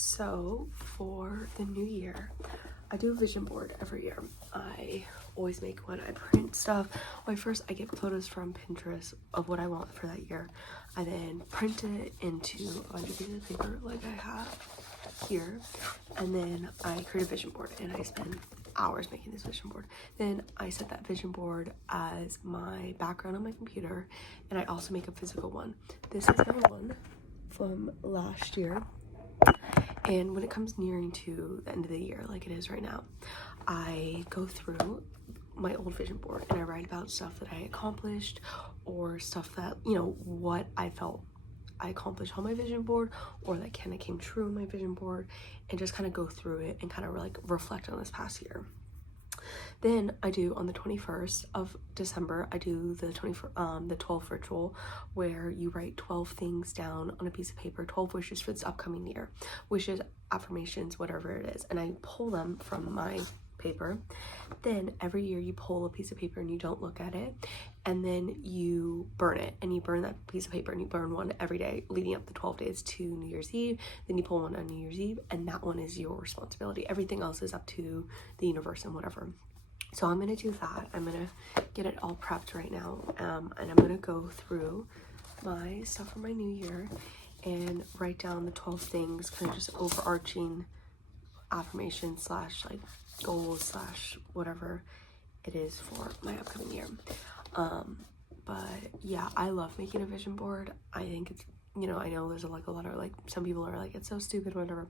So for the new year, I do a vision board every year. I always make one. I print stuff. Well, first I get photos from Pinterest of what I want for that year. I then print it into a bunch of pieces of paper like I have here, and then I create a vision board, and I spend hours making this vision board. Then I set that vision board as my background on my computer, and I also make a physical one. This is my one from last year. And when it comes nearing to the end of the year, like it is right now, I go through my old vision board and I write about stuff that I accomplished, or stuff that, you know, what I felt I accomplished on my vision board, or that kind of came true in my vision board, and just kind of go through it and kind of like reflect on this past year. Then I do, on the 21st of December, I do the 12 ritual, where you write 12 things down on a piece of paper, 12 wishes for this upcoming year, wishes, affirmations, whatever it is, and I pull them from my paper. Then every year you pull a piece of paper and you don't look at it, and then you burn it, and you burn that piece of paper, and you burn one every day leading up the 12 days to New Year's Eve. Then you pull one on New Year's Eve, and that one is your responsibility. Everything else is up to the universe and whatever. So I'm gonna do that. I'm gonna get it all prepped right now, and I'm gonna go through my stuff for my new year and write down the 12 things, kind of just overarching affirmations slash like goals slash whatever it is for my upcoming year. But yeah, I love making a vision board. I think it's, you know, I know there's a lot of like, some people are like, it's so stupid, whatever.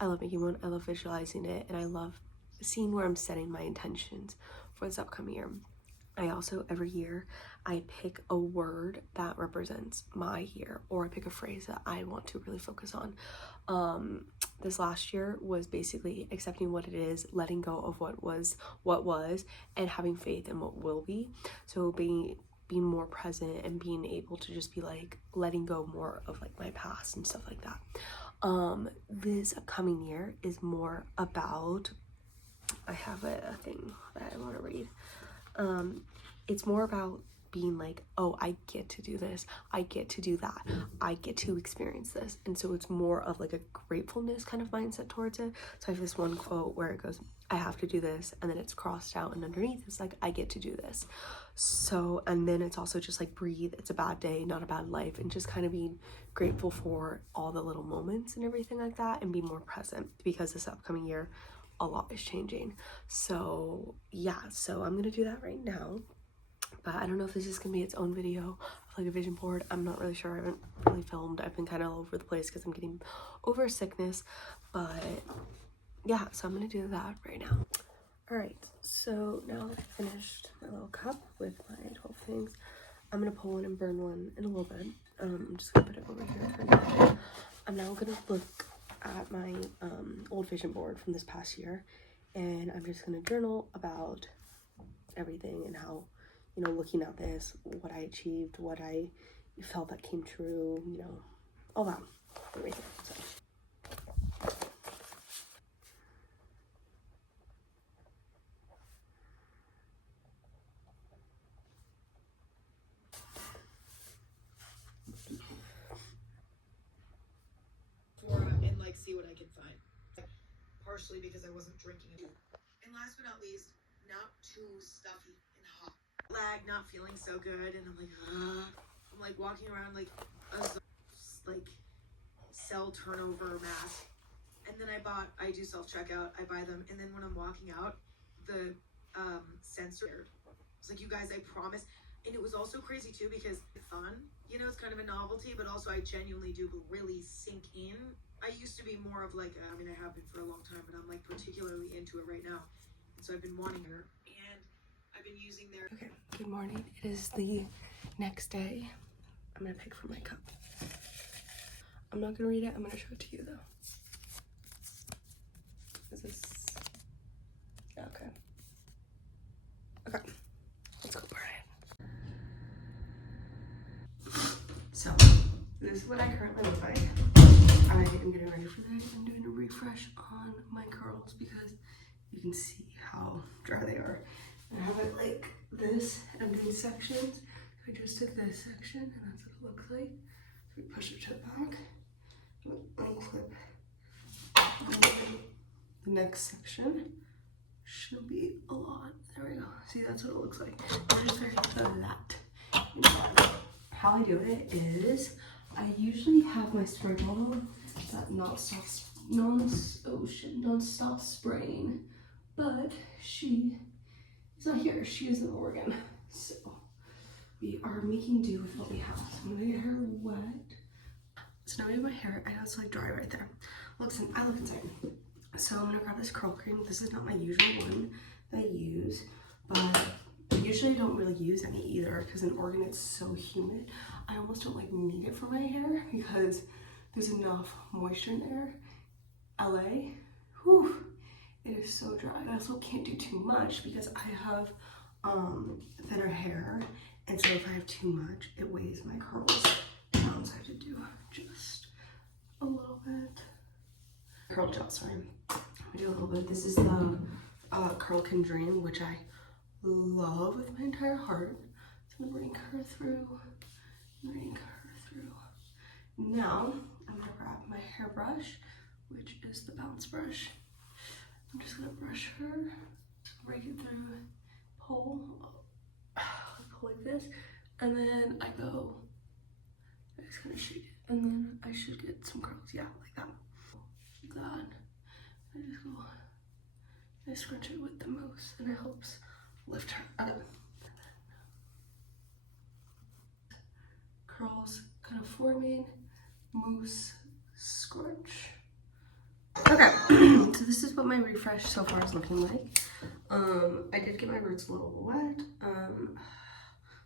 I love making one. I love visualizing it, and I love seeing where I'm setting my intentions for this upcoming year. I also, every year, I pick a word that represents my year, or I pick a phrase that I want to really focus on. This last year was basically accepting what it is, letting go of what was, and having faith in what will be. So being more present and being able to just be like letting go more of like my past and stuff like that. This upcoming year is more about, I have a thing that I want to read. It's more about being like, oh, I get to do this, I get to do that, I get to experience this. And so it's more of like a gratefulness kind of mindset towards it. So I have this one quote where it goes, I have to do this, and then it's crossed out, and underneath it's like, I get to do this. So, and then it's also just like, breathe, it's a bad day, not a bad life, and just kind of being grateful for all the little moments and everything like that, and be more present, because this upcoming year a lot is changing. So yeah, so I'm gonna do that right now, but I don't know if this is gonna be its own video of like a vision board. I'm not really sure. I haven't really filmed. I've been kind of all over the place because I'm getting over sickness, but yeah, so I'm gonna do that right now. All right, so now that I've finished my little cup with my 12 things, I'm gonna pull one and burn one in a little bit. I'm just gonna put it over here for now. I'm now gonna look at my old vision board from this past year, and I'm just gonna journal about everything and how, you know, looking at this, what I achieved, what I felt that came true, you know, all that, everything. So. And like see what I can find. Partially because I wasn't drinking it. And last but not least, not too stuffy and hot. Lag, not feeling so good, and I'm like walking around like a like cell turnover mask. And then I do self-checkout, I buy them, and then when I'm walking out, the sensor, it's like, you guys, I promise. And it was also crazy too, because it's fun, you know, it's kind of a novelty, but also I genuinely do really sink in. I used to be more of like, I mean, I have been for a long time, but I'm like particularly into it right now. And so I've been wanting her, and I've been using their... Okay, good morning. It is the next day. I'm gonna pick from my cup. I'm not gonna read it, I'm gonna show it to you though. Is this, okay. Okay, let's go burn it. So, this is what I currently look like. I am getting ready for the day. I'm doing a refresh on my curls because you can see how dry they are. And I have it like this. I'm doing sections. I just did this section, and that's what it looks like. So we push it to the back, unclip next section should be a lot. There we go. See, that's what it looks like. We're just very flat. How I do it is I usually have my spray bottle that non-stop spraying, but she is not here. She is in Oregon, so we are making do with what we have. So I'm gonna get her wet. So now I have my hair. I know it's like dry right there. I look insane. So I'm gonna grab this curl cream. This is not my usual one that I use, but usually I don't really use any either because in Oregon it's so humid. I almost don't like need it for my hair because there's enough moisture in there. LA, whew, it is so dry. I also can't do too much because I have thinner hair, and so if I have too much, it weighs my curls down. So I have to do just a little bit. Curl gel, sorry. I'm gonna do a little bit. This is the Curl Can Dream, which I love with my entire heart. So I'm gonna bring her through. Now I'm gonna grab my hairbrush, which is the bounce brush. I'm just gonna brush her, rake it through, pull like this, and then I just gonna shake it, and then I should get some curls. Yeah, like that. Like that. I just go, I scrunch it with the mousse, and it helps lift her up. Curls kind of forming, mousse, scrunch. Okay, so this is what my refresh so far is looking like. I did get my roots a little wet.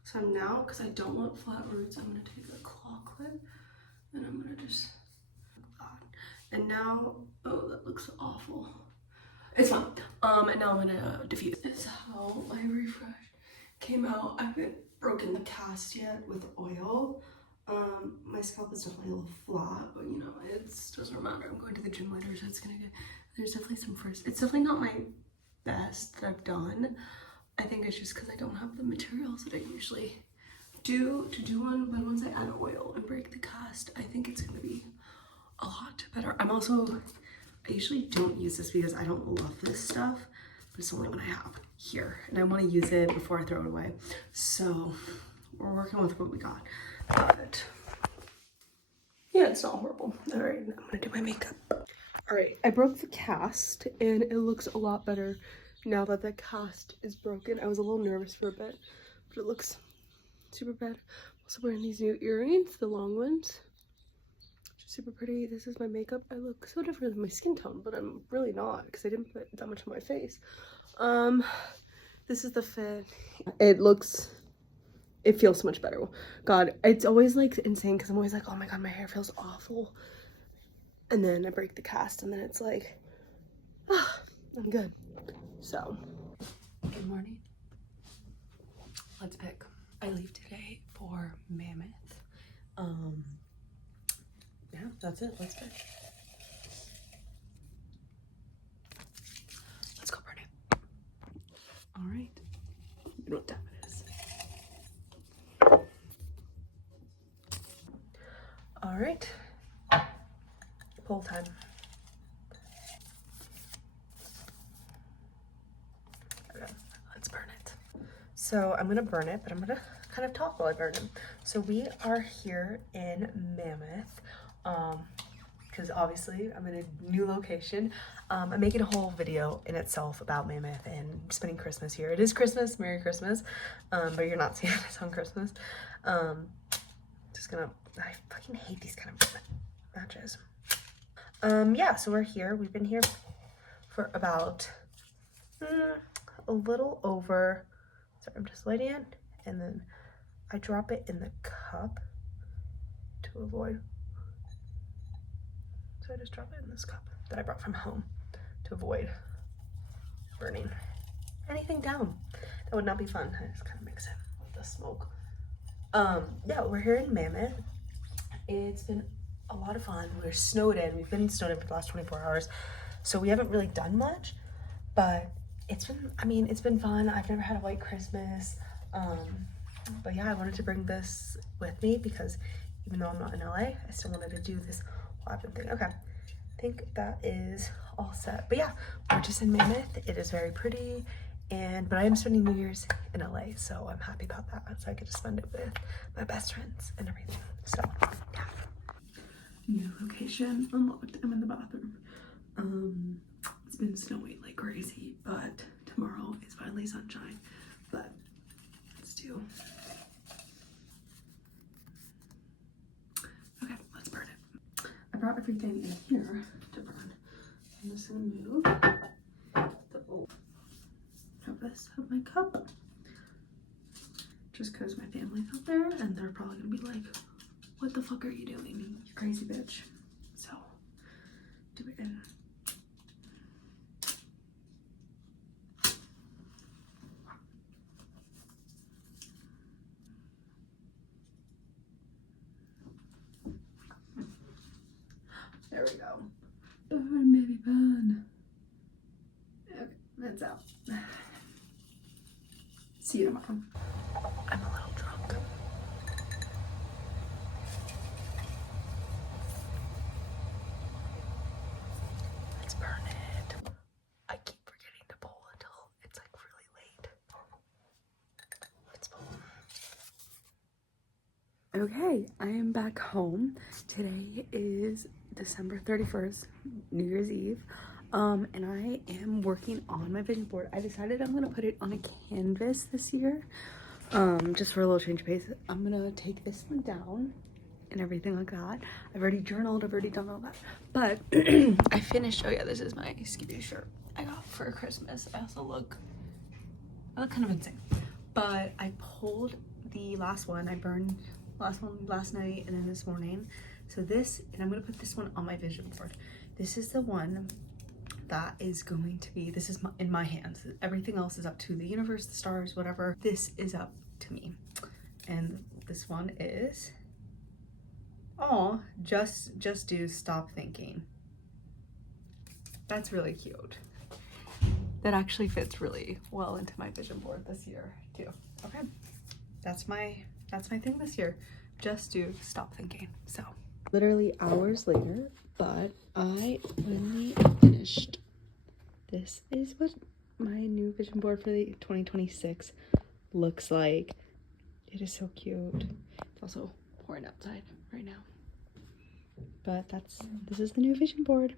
So now, because I don't want flat roots, I'm gonna take a claw clip and I'm gonna just like that. And now, oh, that looks awful. It's fine. And now I'm gonna diffuse. This is how my refresh came out. I haven't broken the cast yet with oil. My scalp is definitely a little flat, but you know, it doesn't matter. I'm going to the gym later, so it's gonna get, there's definitely some first. It's definitely not my best that I've done. I think it's just because I don't have the materials that I usually do to do one, but once I add oil and break the cast, I think it's gonna be a lot better. I usually don't use this because I don't love this stuff, but it's only when I have here, and I want to use it before I throw it away. So we're working with what we got. But yeah, it's not horrible. All right, I'm gonna do my makeup. All right, I broke the cast and it looks a lot better now that the cast is broken. I was a little nervous for a bit, but it looks super bad. I'm also wearing these new earrings, the long ones. Super pretty. This is my makeup. I look so different than my skin tone, but I'm really not because I didn't put that much on my face. This is the fit. It feels so much better. God, it's always like insane because I'm always like, oh my god, my hair feels awful. And then I break the cast and then it's like, I'm good. So, good morning. Let's pick. I leave today for Mammoth. Yeah, that's it. Let's pick. Let's go burn it. All right. You know what time it is. All right. Pull time. Okay, let's burn it. So I'm gonna burn it, but I'm gonna kind of talk while I burn it. So we are here in Mammoth. Because obviously I'm in a new location. I'm making a whole video in itself about Mammoth and spending Christmas here. It is Christmas, Merry Christmas, but you're not seeing this on Christmas. I fucking hate these kind of matches. Yeah, so we're here. We've been here for about a little over, sorry, I'm just lighting it, and then I drop it in the cup to avoid. So I just drop it in this cup that I brought from home to avoid burning anything down. That would not be fun. I just kind of mix it with the smoke. Yeah, we're here in Mammoth. It's been a lot of fun. We're snowed in. We've been snowed in for the last 24 hours. So we haven't really done much, but it's been fun. I've never had a white Christmas. But yeah, I wanted to bring this with me because even though I'm not in LA, I still wanted to do this I've been thinking. Okay, I think that is all set. But yeah, we're just in Mammoth. It is very pretty. But I am spending New Year's in LA, so I'm happy about that. So I get to spend it with my best friends and everything. So yeah. New location unlocked. I'm in the bathroom. It's been snowing like crazy, but tomorrow is finally sunshine. But let's do. Okay, let's burn it. I brought everything in here to burn. I'm just gonna move the old purpose of my cup. Just because my family's out there and they're probably gonna be like, what the fuck are you doing, you crazy bitch? So, do it in. There we go. Burn, baby, burn. Okay, that's out. See you tomorrow. I'm a little drunk. Let's burn it. I keep forgetting to pull until it's like really late. Let's pull. Okay, I am back home. Today is December 31st, New Year's Eve. And I am working on my vision board. I decided I'm gonna put it on a canvas this year. Just for a little change of pace. I'm gonna take this one down and everything like that. I've already journaled, I've already done all that. But I finished, oh yeah, this is my Ski-Doo shirt I got for Christmas. I look kind of insane. But I pulled the last one. I burned last one last night and then this morning. So this, and I'm gonna put this one on my vision board. This is the one that is going to be, this is in my hands. Everything else is up to the universe, the stars, whatever. This is up to me. And this one is, oh, just do stop thinking. That's really cute. That actually fits really well into my vision board this year too. Okay, that's my thing this year. Just do stop thinking. So literally hours later, but I finally finished. This is what my new vision board for the 2026 looks like. It is so cute. It's also pouring outside right now. But this is the new vision board.